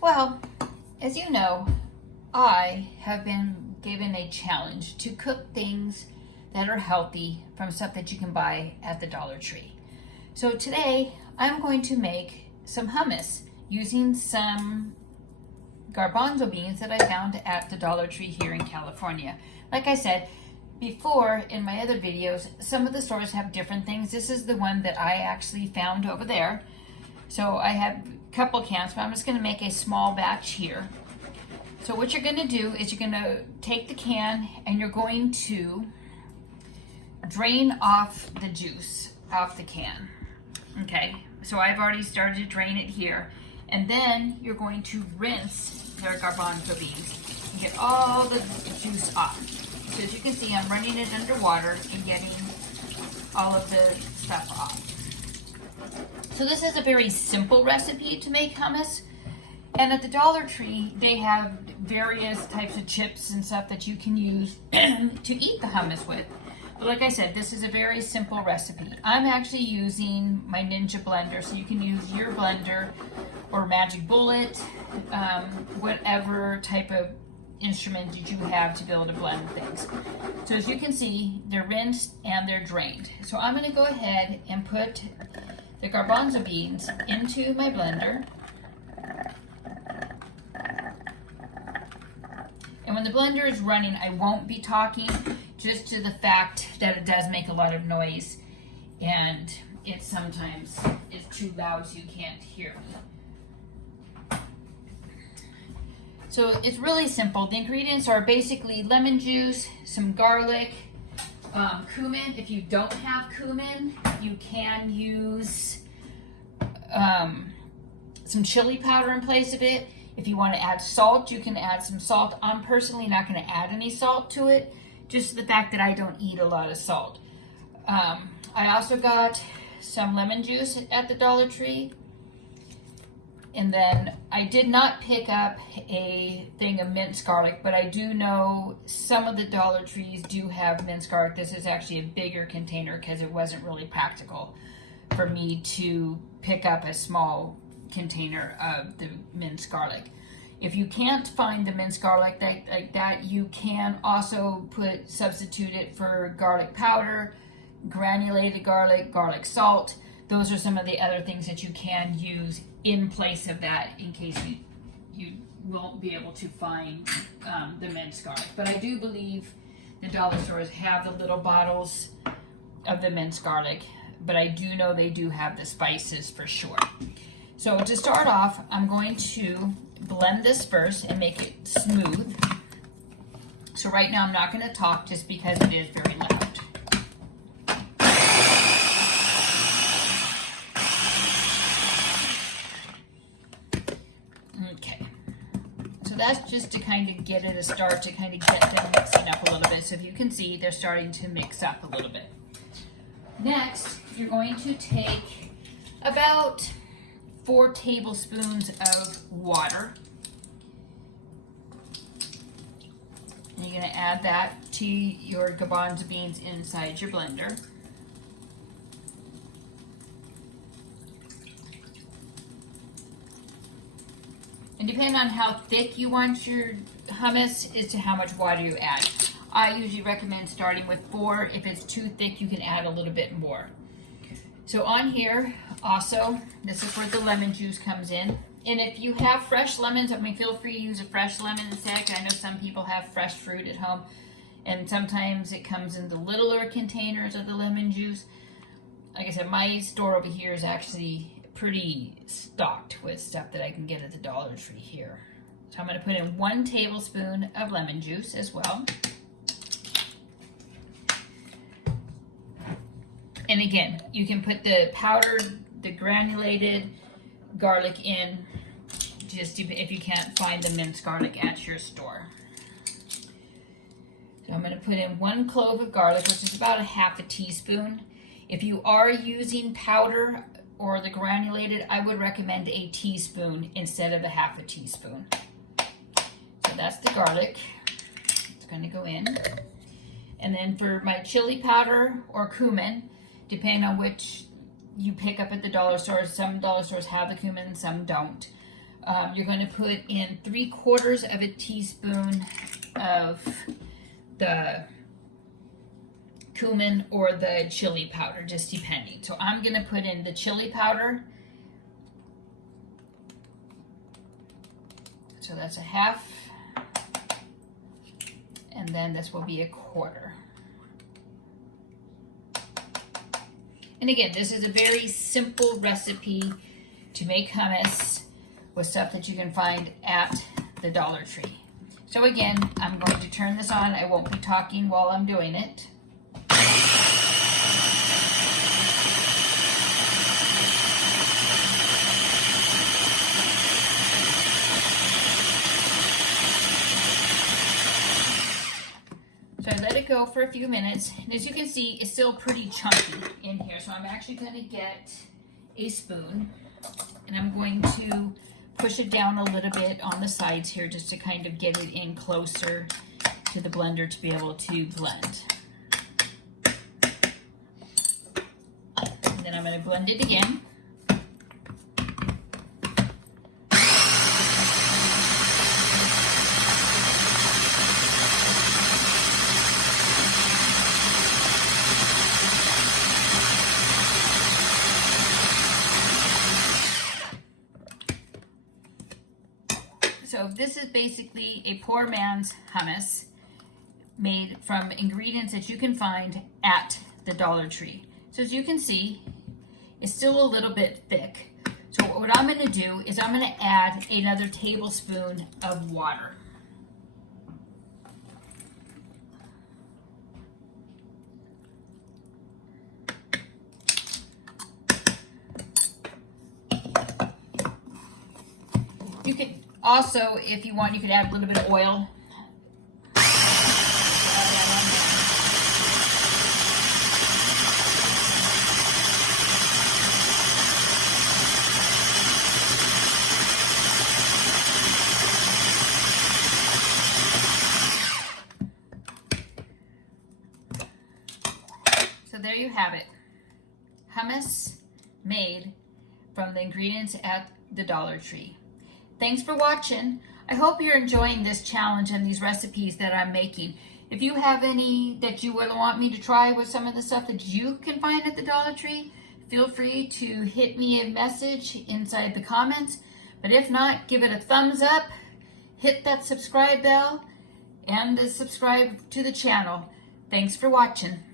Well, as you know, I have been given a challenge to cook things that are healthy from stuff that you can buy at the Dollar Tree. So today I'm going to make some hummus using some garbanzo beans that I found at the Dollar Tree here in California. Like I said before in my other videos, some of the stores have different things. This is the one that I actually found over there. So I have a couple cans, but I'm just going to make a small batch here. So what you're going to do is you're going to take the can and you're going to drain off the juice off the can. Okay, so I've already started to drain it here. And then you're going to rinse your garbanzo beans and get all the juice off. So as you can see, I'm running it under water and getting all of the stuff off. So this is a very simple recipe to make hummus. And at the Dollar Tree, they have various types of chips and stuff that you can use to eat the hummus with. But like I said, this is a very simple recipe. I'm actually using my Ninja blender, so you can use your blender or Magic Bullet, whatever type of instrument that you have to be able to blend things. So as you can see, they're rinsed and they're drained. So I'm going to go ahead and put the garbanzo beans into my blender. And when the blender is running, I won't be talking, just to the fact that it does make a lot of noise and it sometimes is too loud so you can't hear me. So it's really simple. The ingredients are basically lemon juice, some garlic, cumin. If you don't have cumin, you can use some chili powder in place of it. If you want to add salt, you can add some salt. I'm personally not going to add any salt to it, just the fact that I don't eat a lot of salt. I also got some lemon juice at the Dollar Tree. And then I did not pick up a thing of minced garlic, but I do know some of the Dollar Trees do have minced garlic. This is actually a bigger container because it wasn't really practical for me to pick up a small container of the minced garlic. If you can't find the minced garlic like that, you can also substitute it for garlic powder, granulated garlic, garlic salt. Those are some of the other things that you can use in place of that in case you won't be able to find the minced garlic. But I do believe the dollar stores have the little bottles of the minced garlic, but I do know they do have the spices for sure. So to start off, I'm going to blend this first and make it smooth. So right now I'm not going to talk just because it is very loud. Okay, so that's just to kind of get it a start, to kind of get them mixing up a little bit. So if you can see, they're starting to mix up a little bit. Next, you're going to take about 4 tablespoons of water. And you're going to add that to your garbanzo beans inside your blender. And depending on how thick you want your hummus is to how much water you add. I usually recommend starting with 4. If it's too thick, you can add a little bit more. So on here, also, this is where the lemon juice comes in. And if you have fresh lemons, I mean, feel free to use a fresh lemon instead. I know some people have fresh fruit at home, and sometimes it comes in the littler containers of the lemon juice. Like I said, my store over here is actually pretty stocked with stuff that I can get at the Dollar Tree here. So I'm going to put in 1 tablespoon of lemon juice as well. And again, you can put the powdered, the granulated garlic in, just if you can't find the minced garlic at your store. So I'm going to put in 1 clove of garlic, which is about 1/2 teaspoon. If you are using powder or the granulated, I would recommend a teaspoon instead of 1/2 teaspoon. So that's the garlic. It's going to go in. And then for my chili powder or cumin, depending on which you pick up at the dollar stores, some dollar stores have the cumin, some don't. You're going to put in 3/4 of a teaspoon of the cumin or the chili powder, just depending. So I'm going to put in the chili powder. So that's a half. And then this will be 1/4. And again, this is a very simple recipe to make hummus with stuff that you can find at the Dollar Tree. So again, I'm going to turn this on. I won't be talking while I'm doing it. So I let it go for a few minutes, and as you can see, it's still pretty chunky in here. So I'm actually going to get a spoon, and I'm going to push it down a little bit on the sides here just to kind of get it in closer to the blender to be able to blend. And then I'm going to blend it again. So this is basically a poor man's hummus made from ingredients that you can find at the Dollar Tree. So as you can see, it's still a little bit thick. So what I'm going to do is I'm going to add another tablespoon of water. You can also, if you want, you could add a little bit of oil. So there you have it. Hummus made from the ingredients at the Dollar Tree. Thanks for watching. I hope you're enjoying this challenge and these recipes that I'm making. If you have any that you would want me to try with some of the stuff that you can find at the Dollar Tree, feel free to hit me a message inside the comments. But if not, give it a thumbs up, hit that subscribe bell, and subscribe to the channel. Thanks for watching.